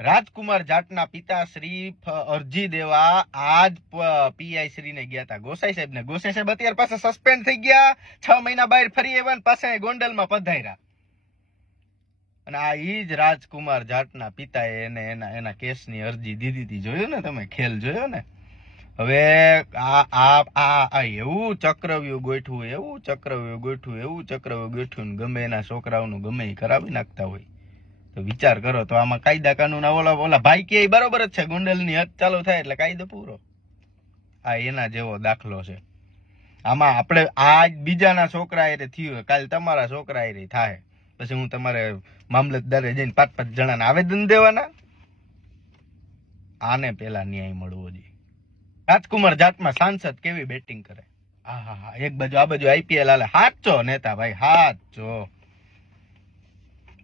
રાજકુમાર જાટના પિતા શ્રી અરજી દેવા આજ પીઆઈ શ્રી ને ગયા હતા ગોસાઈ સાહેબ ને ગોસાઈ સાહેબ અત્યારે પાસે સસ્પેન્ડ થઈ ગયા. છ મહિના બહાર ફરી આવ્યા પાસે ગોંડલમાં પધાર્યા. અને આ ઈ જ રાજકુમાર જાટના પિતાએ એને એના એના કેસની અરજી દીધી હતી જોયું ને તમે? ખેલ જોયો ને? હવે આ આ આ આ એવું ચક્રવ્યૂહ ગોઠવું, એવું ચક્રવ્યૂહ ગોઠવું, એવું ચક્રવ્યૂહ ગોઠવું ગમે એના છોકરાઓનું ગમે એ કરાવી નાખતા હોય. તો વિચાર કરો, તો આમાં કાયદા કાનૂન ઓલા ઓલા ભાઈ કે બરોબર જ છે, ગુંડલની હદ ચાલુ થાય એટલે કાયદો પૂરો. આ એના જેવો દાખલો છે. આમાં આપણે આજ બીજાના છોકરા એ થયું કાલ તમારા છોકરા એ થાય. પછી હું તમારે મામલતદારે જઈને પાંચ પાંચ જણાને આવેદન દેવાના? આને પેલા ન્યાય મળવો જોઈએ. રાજકુમાર જાટમાં સાંસદ કેવી બેટિંગ કરે? હા હા હા એક બાજુ, આ બાજુ આઈપીએલ હાલે. હાચો નેતા ભાઈ હાચો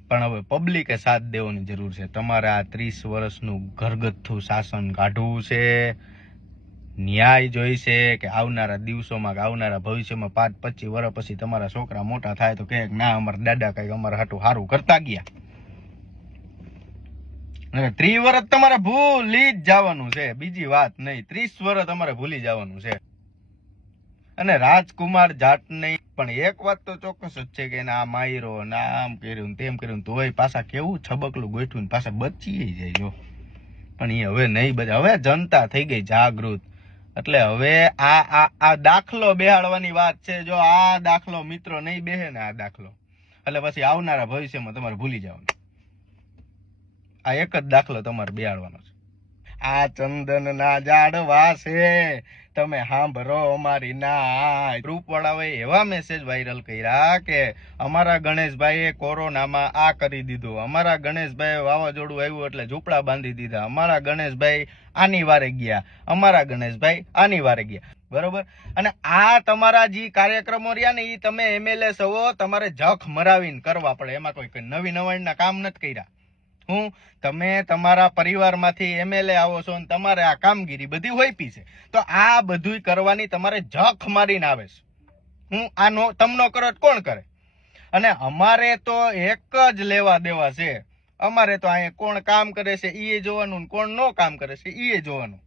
પણ હવે પબ્લિકે સાથ દેવાની જરૂર છે. તમારે આ ત્રીસ વર્ષનું ઘરગથ્થુ શાસન કાઢવું છે. ન્યાય જોઈશે કે આવનારા દિવસોમાં કે આવનારા ભવિષ્યમાં પાંચ, પચીસ વર્ષ પછી તમારા છોકરા મોટા થાય તો કહે ના, અમારા દાદા કંઈક અમારા હાટું સારું કરતા ગયા. ત્રીસ વર્ષ તમારે ભૂલી જ જવાનું છે. બીજી વાત નહીં. ત્રીસ વર્ષ તમારે ભૂલી જવાનું છે. અને રાજકુમાર જાટ નહીં, પણ એક વાત તો ચોક્કસ જ છે કે એને આ માયરો ને આમ કર્યું તેમ કર્યું તોય પાછા કેવું છબકલું ગોઠવું પાછા બચી જાય, જો. પણ એ હવે નહીં બચે. હવે જનતા થઈ ગઈ જાગૃત. એટલે હવે આ આ આ દાખલો બેહાડવાની વાત છે. જો આ દાખલો મિત્રો નહીં બેહે ને આ દાખલો. એટલે પછી આવનારા ભવિષ્યમાં તમારે ભૂલી જવાનું. આ એક જ દાખલો તમારે બેહાડવાનો છે. આ ચંદન ના ઝાડવા છે. તમે સાંભળો અમારી ના વાળાઓએ એવા મેસેજ વાયરલ કર્યા કે અમારા ગણેશભાઈએ કોરોનામાં આ કરી દીધું. અમારા ગણેશભાઈ વાવાઝોડું આવ્યું એટલે ઝૂંપડા બાંધી દીધા. અમારા ગણેશભાઈ આની વારે ગયા. અમારા ગણેશભાઈ આની વારે ગયા. બરોબર? અને આ તમારા જે કાર્યક્રમો રહ્યા ને એ તમે એમએલએ સવો તમારે જખ મરાવીને કરવા પડે. એમાં કોઈ નવી નવાણના કામ નથી કર્યા. હું, તમે તમારા પરિવારમાંથી એમએલએ આવો છો અને તમારે આ કામગીરી બધી હોઈપી છે. તો આ બધુંય કરવાની તમારે જખ મારીને આવે છે. હું આ નો તમનો કરો કોણ કરે? અને અમારે તો એક જ લેવા દેવા છે. અમારે તો અહીંયા કોણ કામ કરે છે એ જોવાનું કોણ નો કામ કરે છે એ જોવાનું.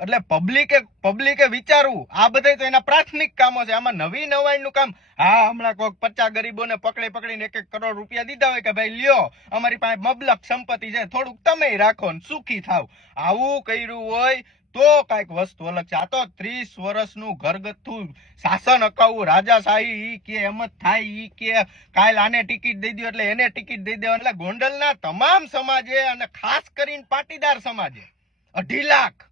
એટલે પબ્લિકે પબ્લિકે વિચારવું. આ બધા તો એના પ્રાથમિક કામો છે. આમાં નવી નવાઈનું કામ, હા, હમણાં કોઈક પચાસ ગરીબોને પકડી પકડીને એક એક કરોડ રૂપિયા દીધા હોય કે ભાઈ લ્યો, અમારી પાસે મબલક સંપત્તિ છે. થોડુંક તમે રાખો ને સુખી થાવ. આવું કર્યું હોય તો કંઈક વસ્તુ અલગ છે. આ તો ત્રીસ વર્ષનું ઘરગથ્થું શાસન અકાવું. રાજાશાહી ઈ કે એમ જ થાય, ઈ કે કાલ આને ટિકિટ દઈ દો એટલે એને ટિકિટ દઈ દેવા એટલે ગોંડલના તમામ સમાજે અને ખાસ કરીને પાટીદાર સમાજે અઢી લાખ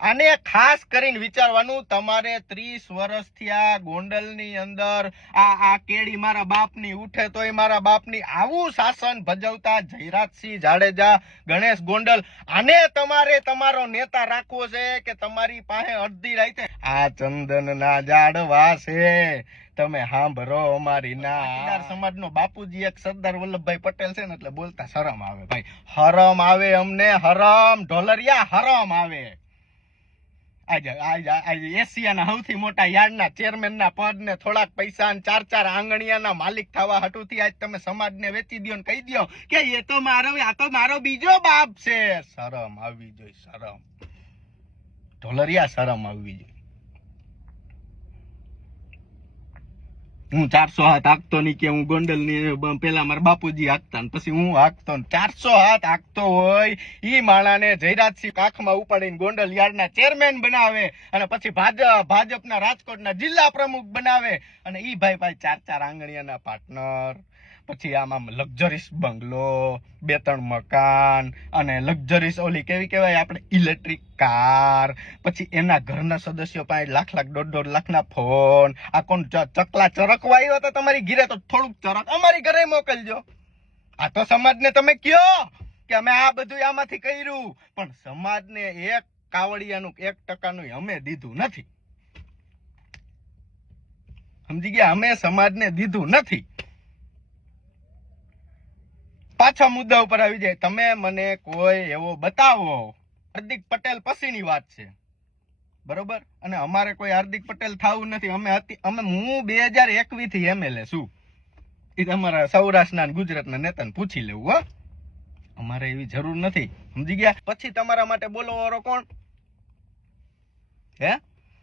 આને ખાસ કરીને વિચારવાનું, તમારે ત્રીસ વર્ષથી આ ગોંડલની અંદર આ આ કેડી મારા બાપની ઉઠે તોય મારા બાપની આવું શાસન ભજવતા જયરાજસિંહ જાડેજા, ગણેશ ગોંડલ, આને તમારે તમારો નેતા રાખવો છે કે તમારી પાસે અડધી રાતે આ ચંદન ના ઝાડવા છે. તમે સાંભળો અમારી ના સમાજ સમાજનો બાપુજી એક સરદાર વલ્લભભાઈ પટેલ છે ને એટલે બોલતા શરમ આવે ભાઈ. હરમ આવે અમને, હરમ ઢોલરિયા, હરમ આવે. એશિયાના સૌથી મોટા યાર્ડના ચેરમેનના પદ ને થોડાક પૈસા ચાર ચાર આંગણિયાના માલિક થવા હટુથી આજ તમે સમાજને વેચી દો ને કહી દો કે એ તો મારો, આ તો મારો બીજો બાપ છે. શરમ આવવી જોઈએ શરમ. ઢોલરિયા શરમ આવવી જોઈએ હું ચારસો હાથ હાંકતો નહીં કે હું ગોંડલની પેલા મારા બાપુજી હાંકતા પછી હું હાંકતો ચારસો હાથ હાંકતો હોય, ઈ માણાને જયરાજસિંહ કાખમાં ઉપાડીને ગોંડલ યાર્ડના ચેરમેન બનાવે અને પછી ભાજપ ભાજપના રાજકોટના જિલ્લા પ્રમુખ બનાવે. અને ઈ ભાઈ ભાઈ ચાર ચાર આંગણીયાના પાર્ટનર પછી આમાં લક્ઝરીસ બંગલો બે ત્રણ મકાન અને લક્ઝરીસ ઓલી કેવી કહેવાય આપણે ઇલેક્ટ્રિક કાર પછી એના ઘરના સદસ્યો પાસે લાખ લાખ, દોઢ દોઢ લાખના ફોન આ કોણ ચકલા ચરકવા આવ્યો તો તમારી ઘીરે તો થોડુંક ચરક અમારી ઘરે મોકલજો. આ તો સમાજને તમે કયો કે અમે આ બધું આમાંથી કર્યું. પણ સમાજને એક કાવડિયાનું, એક ટકાનું અમે દીધું નથી. સમજી ગયા? અમે સમાજને દીધું નથી. પાછા મુદ્દા ઉપર આવી જાય. તમે મને કોઈ એવો બતાવો. હાર્દિક પટેલ પછીની વાત છે. બરોબર? અને અમારે કોઈ હાર્દિક પટેલ થવું નથી. અમે અમે હું બે હજાર એકવી થી એમએલએ છું. એ તમારા સૌરાષ્ટ્રના ગુજરાતના નેતાને પૂછી લેવું, હો. અમારે એવી જરૂર નથી. સમજી ગયા? પછી તમારા માટે બોલો વાળો કોણ? હે?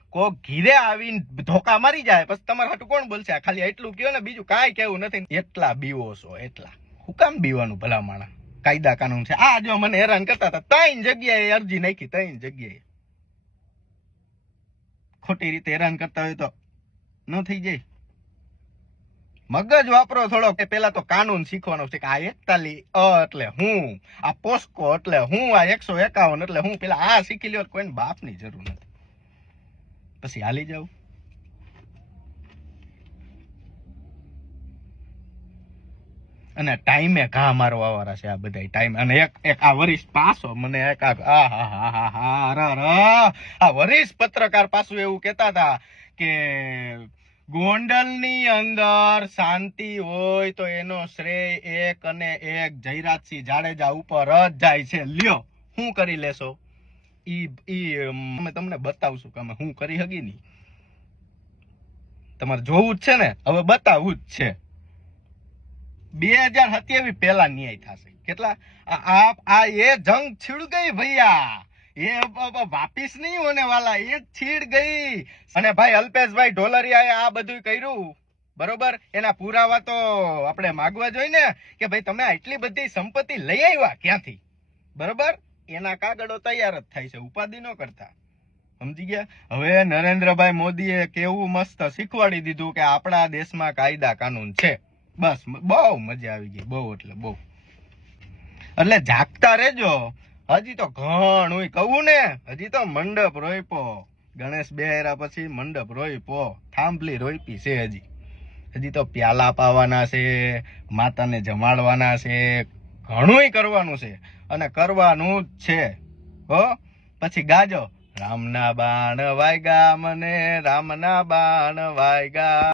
કો ઘીરે આવીને ધોકા મારી જાય. પછી તમારા હાટું કોણ બોલશે? ખાલી એટલું કયો ને બીજું કાંઈ કેવું નથી. એટલા બીવો છો, એટલા. હું કામ બીવાનું ભલા કાયદા કાનૂન છે. આ જો મને હેરાન કરતા હતા, ત્રણ જગ્યાએ અરજી નાખી, ત્રણ જગ્યાએ. ખોટી રીતે હેરાન કરતા હોય તો ન થઈ જાય. મગજ વાપરો થોડો કે પેલા તો કાનૂન શીખવાનો છે કે આ એકતાલી અ એટલે હું, આ પોસ્કો એટલે હું, આ એકસો એકાવન એટલે હું, પેલા આ શીખી લ્યો કોઈ બાપની જરૂર નથી. પછી હાલી જાવ અને ટાઈમે ઘા મારવા વાળા છે આ બધા ટાઈમ અને એક એક આ વરિષ્ઠ પાસો મને એક આ હા હા હા હા અરે આ વરિષ્ઠ પત્રકાર પાછું એવું કહેતા હતા કે ગોંડલની અંદર શાંતિ હોય તો એનો શ્રેય એક અને એક જયરાજસિંહ જાડેજા ઉપર જ જાય છે. લ્યો શું કરી લેશો? ઈ ઈ, અમે તમને બતાવશું કે અમે શું કરી હગી નહીં તમારે જોવું જ છે ને? હવે બતાવવું જ છે. બે હજાર સત્યાવીસ પહેલા ન્યાય થશે. કેટલા? આ એ જંગ છીડ ગઈ ભૈયા. એ વાપિસ નહીં હોને વાલા, એ છીડ ગઈ. અને ભાઈ અલ્પેશભાઈ ઢોલરિયાએ આ બધું કર્યું. બરોબર? એના પુરાવા તો આપણે માગવા જોઈએ ને કે ભાઈ તમે આટલી બધી સંપત્તિ લઈ આવ્યા ક્યાંથી? બરોબર? એના કાગળો તૈયાર જ થાય છે, ઉપાધિ ન કરતા. સમજી ગયા? હવે નરેન્દ્રભાઈ મોદીએ કેવું મસ્ત શીખવાડી દીધું કે આપણા દેશમાં કાયદા કાનૂન છે. બસ બહુ મજા આવી ગઈ, બહુ એટલે બહુ. એટલે જાગતા રહેજો. હજી તો ઘણું કહું ને, હજી તો મંડપ રોઈપો ગણેશ બેહરા પછી મંડપ રોઈપો થાંભલી રોઈપી છે હજી. હજી તો પ્યાલા પાવાના છે, માતાને જમાડવાના છે ઘણુંય કરવાનું છે. અને કરવાનું જ છે, હો. પછી ગાજો. રામના બાણ વાયગા મને, રામના બાણ વાયગા.